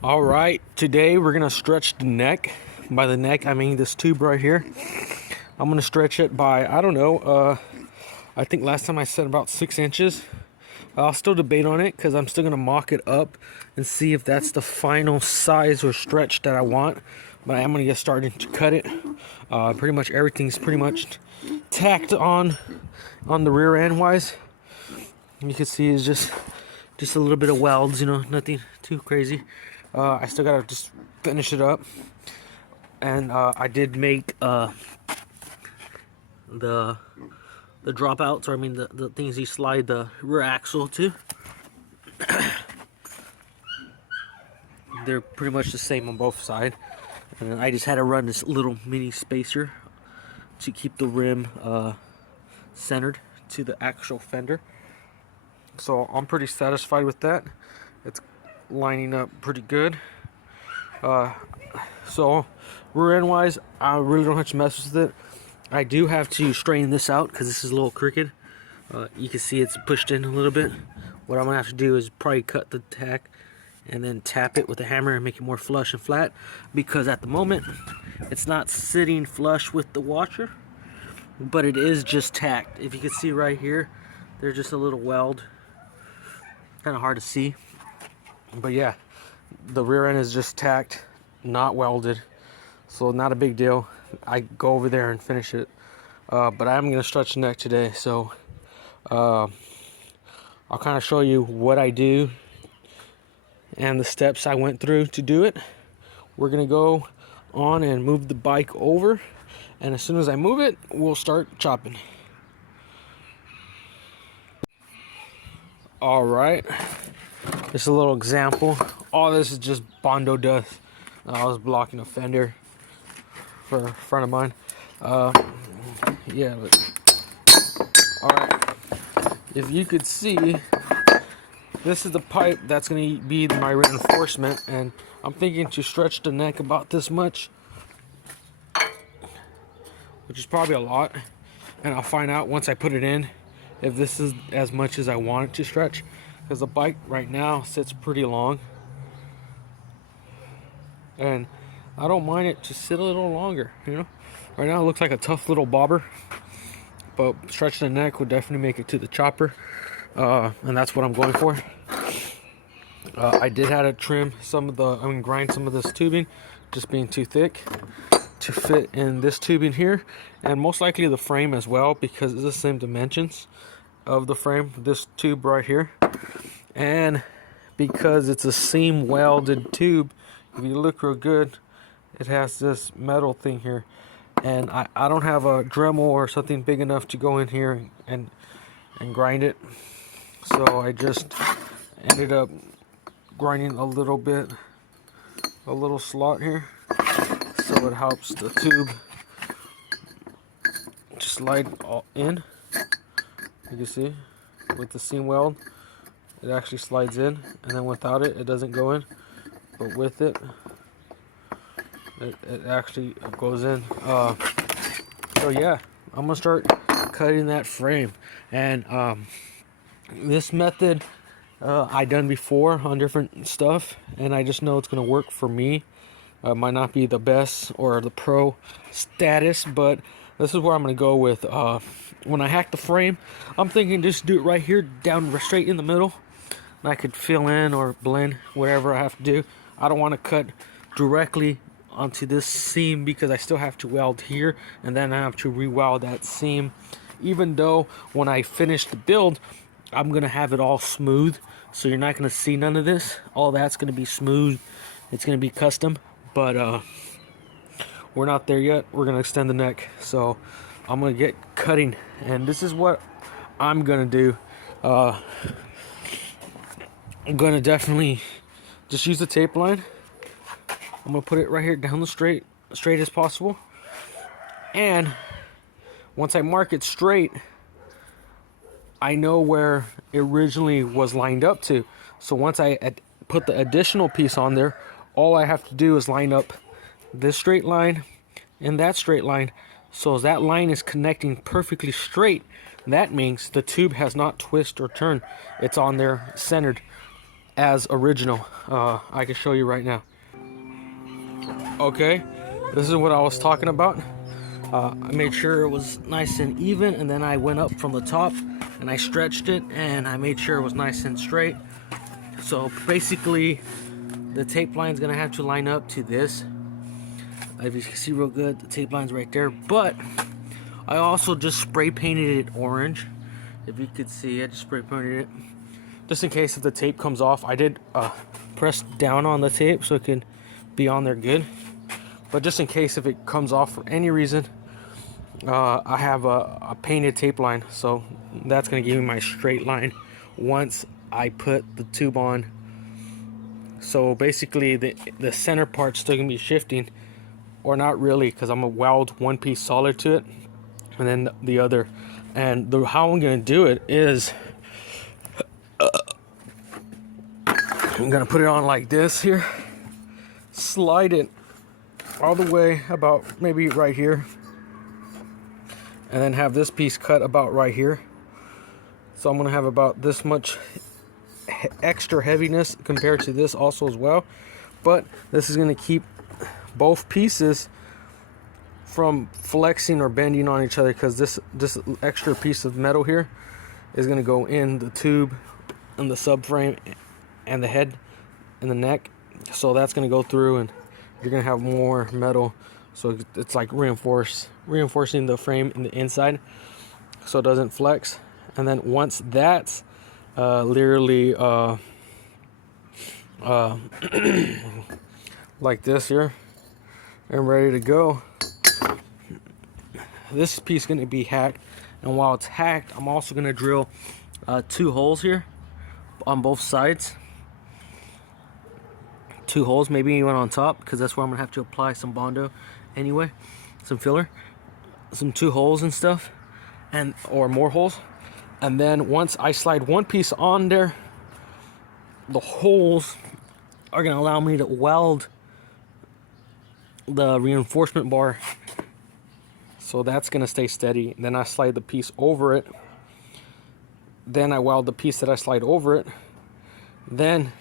All right, today we're gonna stretch the neck. By the neck, I mean this tube right here. I'm gonna stretch it by, I don't know, I think last time I said about 6 inches. I'll still debate on it because I'm still gonna mock it up and see if that's the final size or stretch that I want. But I am gonna get started to cut it. Pretty much everything's pretty much tacked on the rear end wise. You can see it's just a little bit of welds, you know, nothing too crazy. I still gotta just finish it up, and I did make the dropouts, or I mean the things you slide the rear axle to. They're pretty much the same on both sides, and I just had to run this little mini spacer to keep the rim centered to the actual fender. So I'm pretty satisfied with that. It's lining up pretty good. So rear end wise, I really don't have to mess with it. I do have to straighten this out because this is a little crooked. You can see it's pushed in a little bit. What I'm gonna have to do is probably cut the tack and then tap it with a hammer and make it more flush and flat, because at the moment it's not sitting flush with the washer, but it is just tacked. If you can see right here, there's just a little weld. Kind of hard to see, but yeah, the rear end is just tacked, not welded, so not a big deal. I go over there and finish it, but I'm going to stretch the neck today, so I'll kind of show you what I do and the steps I went through to do it. We're going to go on and move the bike over, and as soon as I move it, we'll start chopping. All right, just a little example. All this is just Bondo dust. I was blocking a fender for a friend of mine. Yeah, all right. If you could see, this is the pipe that's gonna be my reinforcement, and I'm thinking to stretch the neck about this much, which is probably a lot, and I'll find out once I put it in if this is as much as I want it to stretch, because the bike right now sits pretty long, and I don't mind it to sit a little longer, you know. Right now it looks like a tough little bobber, but stretching the neck would definitely make it to the chopper, and that's what I'm going for. I did have to trim some of grind some of this tubing, just being too thick to fit in this tubing here, and most likely the frame as well, because it's the same dimensions of the frame, this tube right here, and because it's a seam welded tube, if you look real good, it has this metal thing here, and I don't have a Dremel or something big enough to go in here and grind it, so I just ended up grinding a little slot here, so it helps the tube to slide all in. You can see with the seam weld, it actually slides in, and then without it, it doesn't go in, but with it, it actually goes in. So yeah, I'm gonna start cutting that frame, and this method I done before on different stuff, and I just know it's gonna work for me. Might not be the best or the pro status, but this is where I'm gonna go with. When I hack the frame, I'm thinking just do it right here, down straight in the middle, and I could fill in or blend whatever I have to do. I don't want to cut directly onto this seam, because I still have to weld here, and then I have to re-weld that seam, even though when I finish the build, I'm gonna have it all smooth, so you're not gonna see none of this. All that's gonna be smooth. It's gonna be custom, but we're not there yet. We're gonna extend the neck, so I'm gonna get cutting, and this is what I'm gonna do. I'm gonna definitely just use the tape line. I'm gonna put it right here down the straight as possible, and once I mark it straight, I know where it originally was lined up to. So once I put the additional piece on there, all I have to do is line up this straight line and that straight line, so as that line is connecting perfectly straight, that means the tube has not twisted or turned. It's on there centered. as original. I can show you right now. Okay, this is what I was talking about. I made sure it was nice and even, and then I went up from the top and I stretched it and I made sure it was nice and straight. So basically the tape line is gonna have to line up to this. If you can see real good, the tape line's right there. But I also just spray painted it orange. If you could see, I just spray painted it just in case if the tape comes off. I did press down on the tape so it can be on there good. But just in case if it comes off for any reason, I have a painted tape line, so that's gonna give me my straight line once I put the tube on. So basically the center part's still gonna be shifting, or not really, because I'm gonna weld one piece solid to it and then the other. And how I'm gonna do it is I'm gonna put it on like this here, slide it all the way about maybe right here, and then have this piece cut about right here. So I'm gonna have about this much extra heaviness compared to this also as well, but this is gonna keep both pieces from flexing or bending on each other, because this extra piece of metal here is gonna go in the tube and the subframe and the head and the neck. So that's gonna go through and you're gonna have more metal, so it's like reinforcing the frame in the inside so it doesn't flex. And then once that's literally like this here and ready to go, this piece is going to be hacked. And while it's hacked, I'm also going to drill 2 holes here on both sides. 2 holes, maybe even on top, because that's where I'm going to have to apply some Bondo anyway, some filler, some 2 holes and stuff, and or more holes. And then once I slide one piece on there, the holes are going to allow me to weld the reinforcement bar, so that's going to stay steady. Then I slide the piece over it, then I weld the piece that I slide over it, then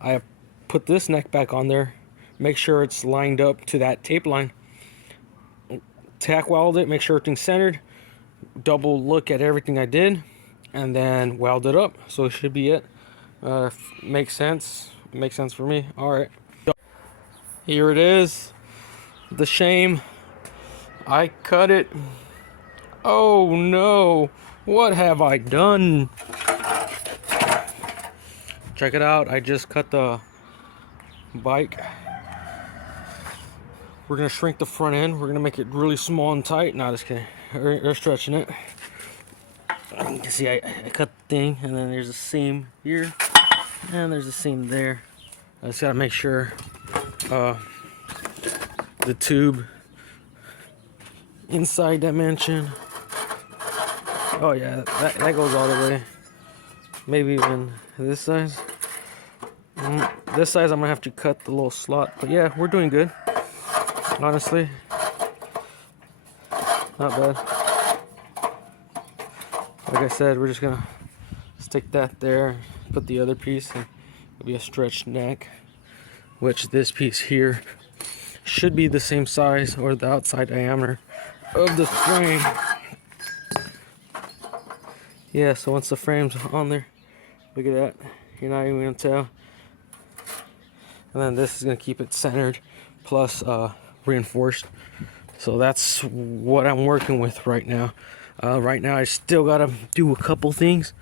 I put this neck back on there, make sure it's lined up to that tape line, tack weld it, make sure everything's centered, double look at everything I did, and then weld it up. So it should be it. Makes sense. Makes sense for me. All right, here it is. The shame, I cut it. Oh no, what have I done? Check it out, I just cut the bike. We're gonna shrink the front end. We're gonna make it really small and tight. No, just kidding. We're stretching it. You can see I cut the thing, and then there's a seam here, and there's a seam there. I just gotta make sure the tube inside dimension. Oh yeah, that goes all the way. Maybe even this size. This size I'm gonna have to cut the little slot, but yeah, we're doing good. Honestly, not bad. Like I said, we're just gonna stick that there, put the other piece, and it'll be a stretched neck, which this piece here should be the same size or the outside diameter of the frame. Yeah, so once the frame's on there, look at that, you're not even gonna tell. And then this is gonna keep it centered plus reinforced. So that's what I'm working with right now. Right now I still gotta do a couple things.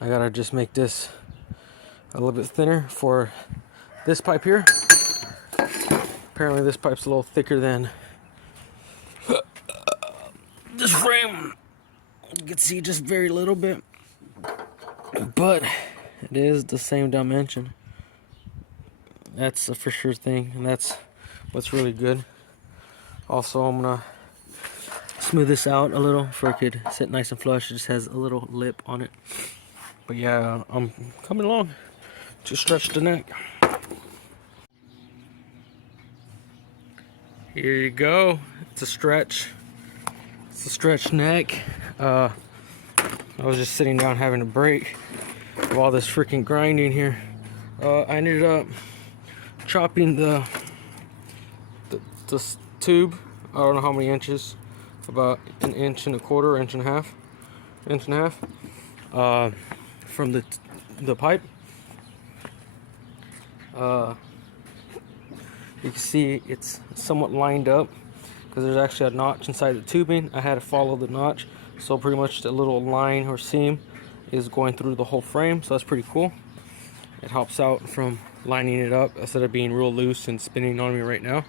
I gotta just make this a little bit thinner for this pipe here. Apparently this pipe's a little thicker than this frame. You can see just very little bit, but it is the same dimension. That's a for sure thing, and that's what's really good. Also, I'm gonna smooth this out a little so it could sit nice and flush. It just has a little lip on it. But yeah, I'm coming along to stretch the neck. Here you go. It's a stretch. It's a stretch neck. I was just sitting down having a break of all this freaking grinding here. I ended up chopping the tube. I don't know how many inches, about an inch and a quarter, inch and a half, from the pipe. You can see it's somewhat lined up because there's actually a notch inside the tubing. I had to follow the notch, so pretty much the little line or seam is going through the whole frame, so that's pretty cool. It helps out from lining it up instead of being real loose and spinning on me right now.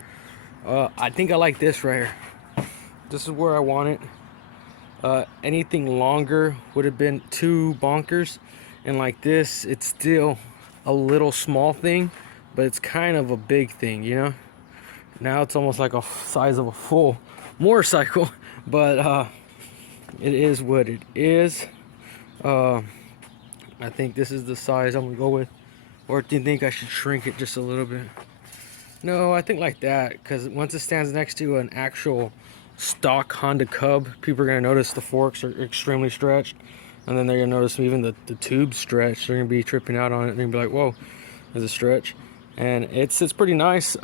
I think I like this right here. This is where I want it. Anything longer would have been too bonkers, and like this, it's still a little small thing, but it's kind of a big thing, you know. Now it's almost like a size of a full motorcycle, but it is what it is. I think this is the size I'm gonna go with. Or do you think I should shrink it just a little bit? No, I think like that, because once it stands next to an actual stock Honda Cub, people are gonna notice the forks are extremely stretched, and then they're gonna notice even the tube stretched. They're gonna be tripping out on it. They're gonna be like, "Whoa, there's a stretch," and it's pretty nice.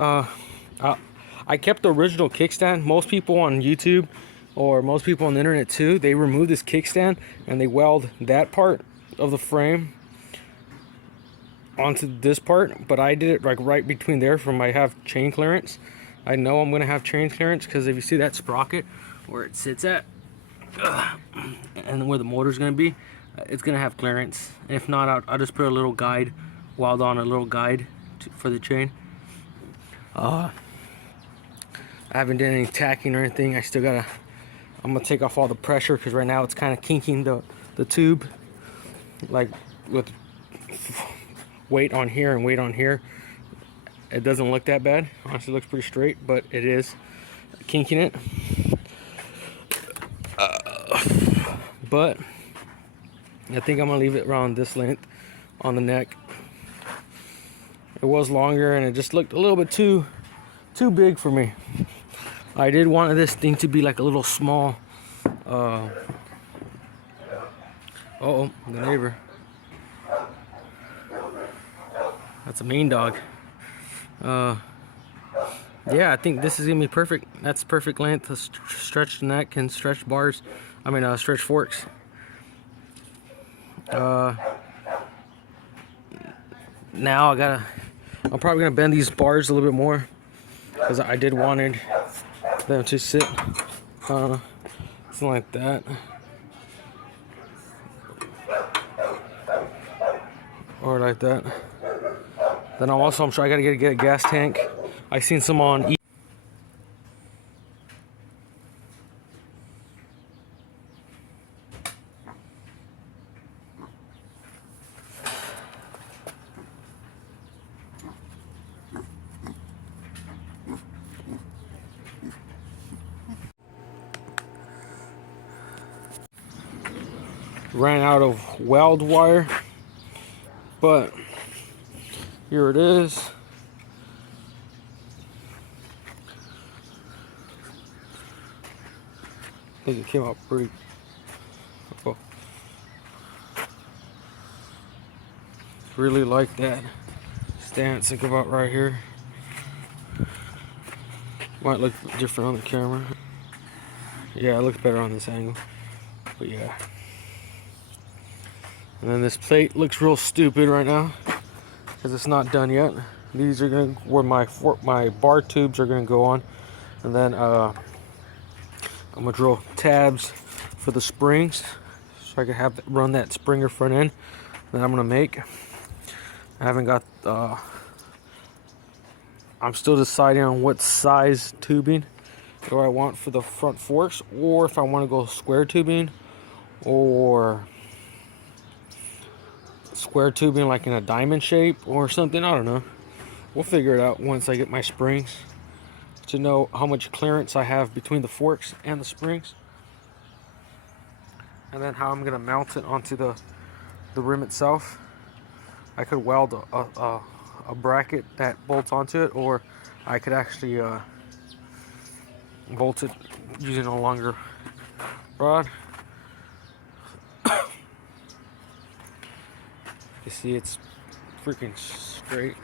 I kept the original kickstand. Most people on YouTube, or most people on the internet too, they remove this kickstand and they weld that part of the frame onto this part, but I did it like right between there from I have chain clearance. I know I'm gonna have chain clearance because if you see that sprocket where it sits at and where the motor's gonna be, it's gonna have clearance. If not, I'll just put a little guide, weld on a little guide for the chain. I haven't done any tacking or anything. I'm gonna take off all the pressure because right now it's kind of kinking the tube, like with weight on here and weight on here. It doesn't look that bad. Honestly, it looks pretty straight, but it is kinking it. But I think I'm gonna leave it around this length on the neck. It was longer and it just looked a little bit too big for me. I did want this thing to be like a little small. Oh, the neighbor. That's a mean dog. Yeah, I think this is gonna be perfect. That's perfect length. Stretch the neck and stretch bars. Stretch forks. Now I'm probably gonna bend these bars a little bit more because I did wanted them to sit something like that, or like that. Then I'm sure I gotta get a gas tank. I seen some on ran out of weld wire, but here it is. I think it came out pretty. Oh. Really like that stance. Think about right here. Might look different on the camera. Yeah, it looks better on this angle. But yeah. And then this plate looks real stupid right now because it's not done yet. These are gonna where my bar tubes are gonna go on, and then I'm gonna drill tabs for the springs so I can run that Springer front end that I'm gonna make. I haven't got. I'm still deciding on what size tubing do I want for the front forks, or if I want to go square tubing, or square tubing like in a diamond shape or something. I don't know. We'll figure it out once I get my springs to know how much clearance I have between the forks and the springs, and then how I'm gonna mount it onto the rim itself. I could weld a bracket that bolts onto it, or I could actually bolt it using a longer rod. You see, it's freaking straight.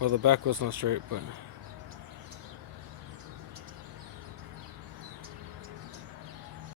Well, the back was not straight, but